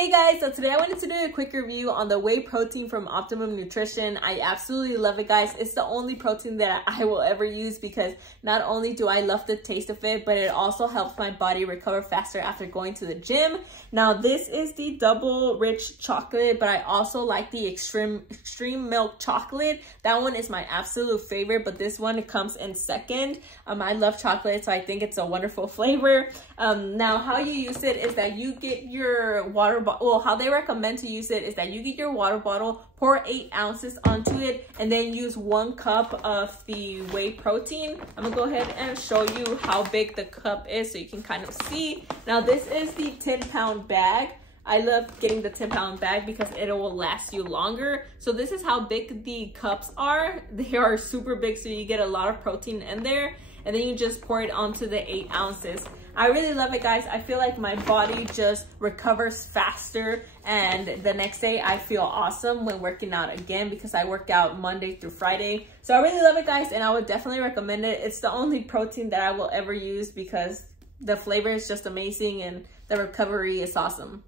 Hey guys, so today I wanted to do a quick review on the whey protein from Optimum Nutrition. I absolutely love it, guys. It's the only protein that I will ever use because not only do I love the taste of it, but it also helps my body recover faster after going to the gym. Now, this is the double rich chocolate, but I also like the extreme milk chocolate. That one is my absolute favorite, but this one comes in second. I love chocolate, so I think it's a wonderful flavor. Now, how you use it is that you get your water bottle. Well, how they recommend to use it is that you get your water bottle, pour 8 ounces onto it, and then use 1 cup of the whey protein. I'm gonna go ahead and show you how big the cup is so you can kind of see. Now, this is the 10-pound bag. I love getting the 10-pound bag because it will last you longer. So this is how big the cups are. They are super big, so you get a lot of protein in there, and then you just pour it onto the 8 ounces. I really love it, guys. I feel like my body just recovers faster, and the next day I feel awesome when working out again because I work out Monday through Friday. So I really love it, guys, and I would definitely recommend it. It's the only protein that I will ever use because the flavor is just amazing and the recovery is awesome.